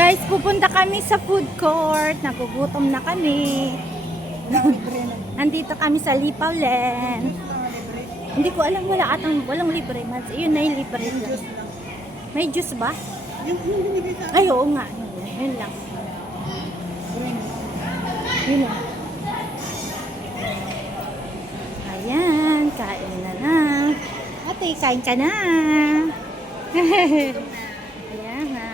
Guys, pupunta kami sa food court. Nagugutom na kami. Nandito kami sa Lipaw Land. Hindi ko alam, walang libre. Yun na yung libre lang. May juice ba? Ay, oo nga. Yun lang. Yun lang. Ayan, kain na na. Ate, kain ka na. Ayan na.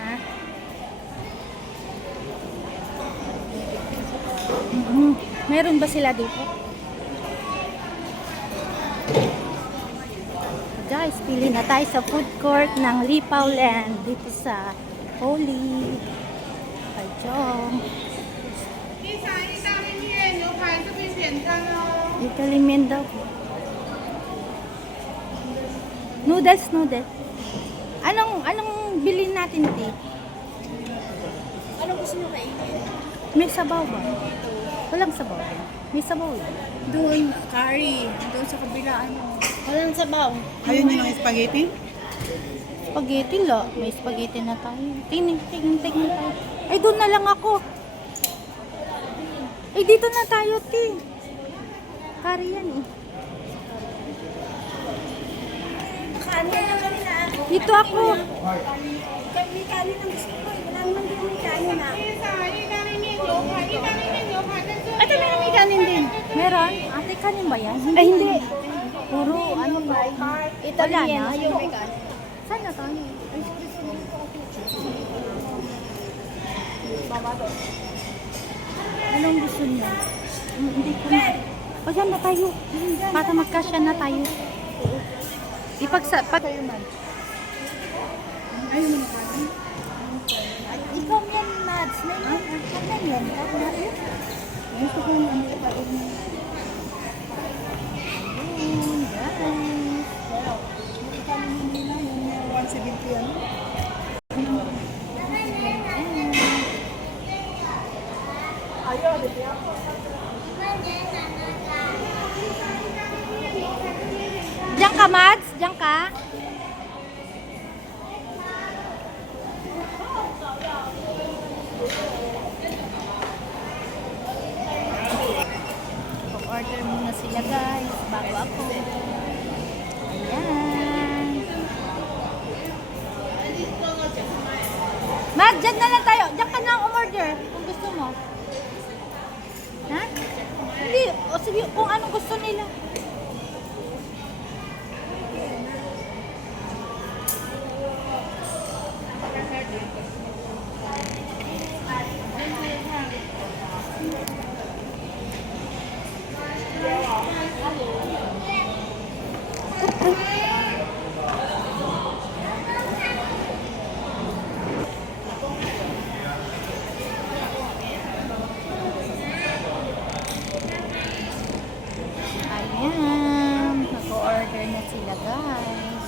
Meron ba sila dito? Guys, pili na tayo sa food court ng Lipaw Land dito sa Holy Kajong. Italimen daw. Noodles. Anong bilhin natin dito? Anong gusto nyo kainin? May sabaw ba? Walang sabaw. May sabaw lang. Doon, curry. Doon sa kabila, Walang sabaw. Ayaw niyo ng spaghetti? Spaghetti la. May spaghetti na tayo. Tingnan tayo. Ay, doon na lang ako. Ay, dito na tayo, Ting. Curry yan eh. Kanya na kami na ako. Dito ako. May kanin ang gusto ko. Wala naman din may kanin na. Ate, meron may kanin din. Meron? Ate, kanin ba yan? Ay, hindi. Puro ano ba? Italian. Wala na. Yung may kanin. Saan na tayo? Anong gusto niyo? Hindi ko na. Pagyan na tayo. Para magkasya na tayo. Pag... Ayaw mo ng kanin? Ikaw yan, Mads. Kanan yan. Gusto ko yung ano yung kain mo. Ayun, guys. Yung kanin mo nila, yung 170 ano? Ayaw, dito yan. Diyan ka, Mads? Diyan ka? Order muna sila, guys, bago ako. Ayan. Mads, dyan na lang tayo. Diyan ka na ang umorder kung gusto mo. Ha? Hindi. O sige, kung anong gusto nila. Ayan. Nag-order na sila, guys.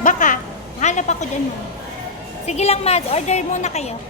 Baka, hanap ako dyan mo. Sige lang, Mads. Order muna kayo.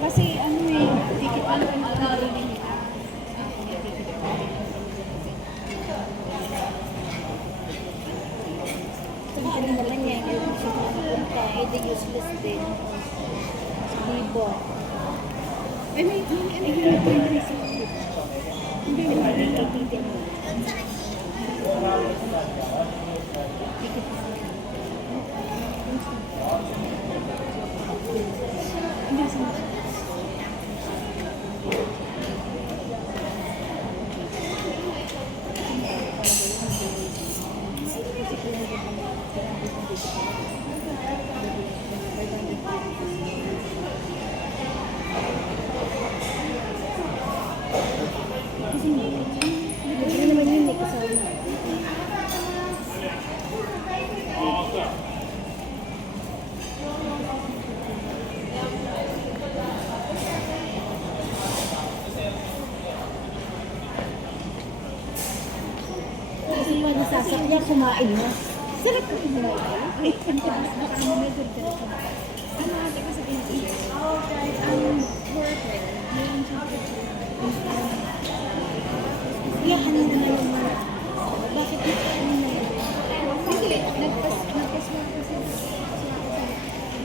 Kasi ano eh, ticket lang ang nabili nila. Sabi naman niya, yung siya pupunta, di useless din. Libo. Eh, may receipt. Hindi katitin mo. Hindi naman yun, may kasama. Kasi yung nasasak niya, kumain na. Sarap na kumain. Ay, ang taas na kami may dagdag ka. Ano ate ko sa Pilipinas? Ang worker, mayroon siyang Kaya kanina na yung mga. Bakit hindi kanina yun? hindi, nagpaswak kasi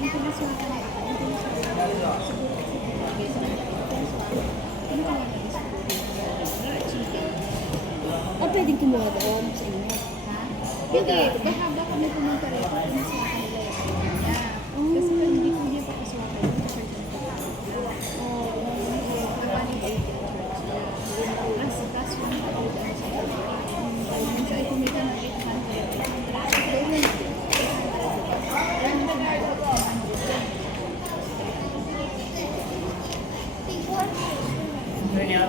nagpaswak ka na ako. Ah, pwedeng kumuha doon sa inyo. Ha? Hindi, baka kami pumunta rin. Pinaswak ka nila yung kasi hindi ko niya papaswak ka.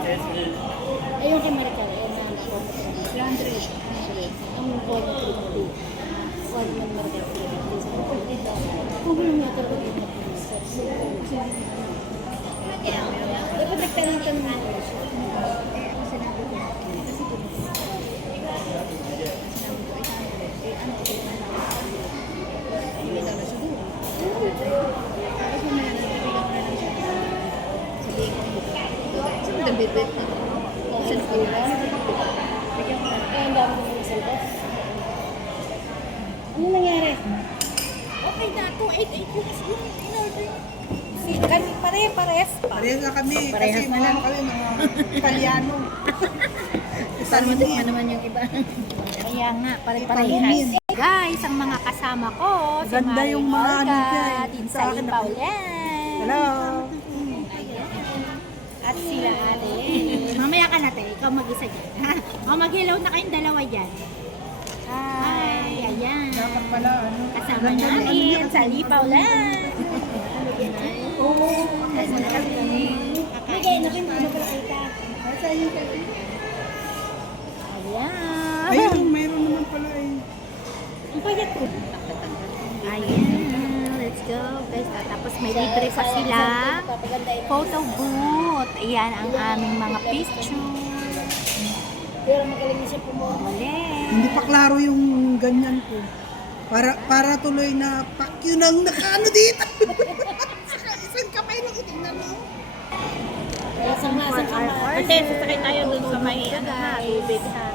Ayun kay Marical, ayun na ako. 300. Ang call na 32. Call ng Marical 32. Kung ano nga talaga yung mag-research. Dapat nagtanong ka naman. Ang dami ko ng salbas. Ano nangyari? Okay na, 288 yung in-order. Kami pare-pares pa. Parehas na kami. Parehas kasi na mga lang. kami mga Italiano. Para matikman naman yung iba. Kaya nga, pare-parehas. Guys, ang mga kasama ko, si Ganda Marie yung mga ano Olga, dyan. din Sa sa akin na- Paulan. Hello. At sila ate. Mamaya ka natin, ikaw mag-isa dyan. O, mag-hello na kayong dalawa dyan. Hi, ayan. Dapat pala ano. Kasama ganda ng ano namin niya, sa Paulan. Oo. Kasama na kami. Bigay na kayo, hindi pala kita. Asa yung kayo? Ayan. Ayun, mayroon naman pala eh. Ang payat ko. Ayan, let's go guys. Tapos may libre pa sila. Photo booth. Ayan ang aming mga picture. Pero magaling na siya pumuha. Ulit. Hindi pa klaro yung ganyan ko. Para tuloy na pakyo nang nakaano dito. Hindi, sasakay tayo dun sa may ano ha, tubig ha.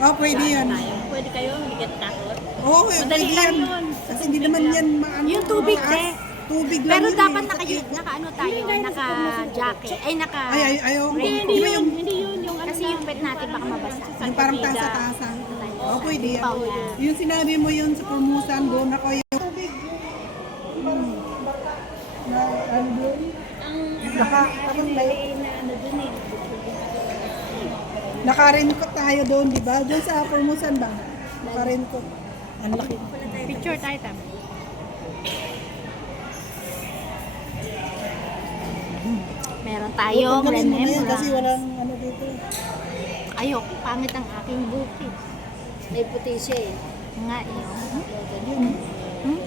Oh, pwede yan. Tayo. Pwede kayo, hindi ka takot. Oo, Madali pwede lang yan. yun. Kasi hindi naman yan maano. Yung tubig, mataas. te. Tubig lang Pero yun dapat eh. naka ano tayo, naka-jacket. Ay, naka... Ayaw. Hindi Di ba yun, hindi yun. Yung ano Kasi yung pet natin baka mabasa. yung parang tasa-tasa. Oo, pwede yan. Paw yan. Yung sinabi mo yun sa Formosan, doon ako yung tubig. Na, ano doon? Tapos may na ano dun eh. naka-raincoat tayo doon, di ba? Doon sa Formosan ba? Naka-raincoat. Ang laki. Picture tayo tam. Meron tayong Huwag gawin mo na yan kasi remembrance. walang ano dito. Ayok, pangit ang aking bukid. May puti siya eh. Nga eh. Yun. Hmm?